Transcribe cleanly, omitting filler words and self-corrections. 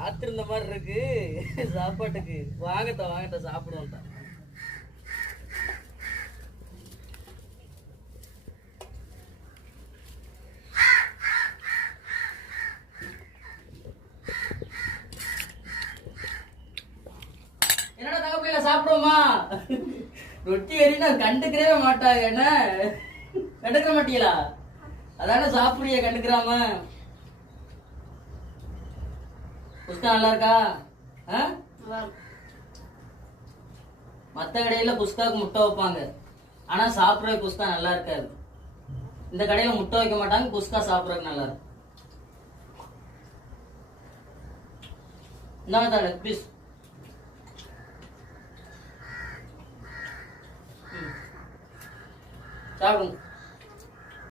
காத்திருந்த மாதிரி இருக்கு சாப்பாட்டுக்கு. வாங்கட்ட சாப்பிடுவோம். என்னடா தகப்பில சாப்பிடுவோமா? ரொட்டி எறினா கண்டுக்கவே மாட்டாங்க. என்ன கண்டுக்க மாட்டீங்களா? அதானே சாப்பிடிய கண்டுக்கிறாம. குஸ்கா நல்லா இருக்கா? மத்த கடையில குஸ்காக்கு முட்டை வைப்பாங்க, ஆனா சாப்பிடுற குஸ்கா நல்லா இருக்காது. இந்த கடையில முட்டை வைக்க மாட்டாங்க, குஸ்கா சாப்பிடறதுக்கு நல்லா இருக்கும். இந்தாங்க லெக் பீஸ். சாப்பிடுங்க.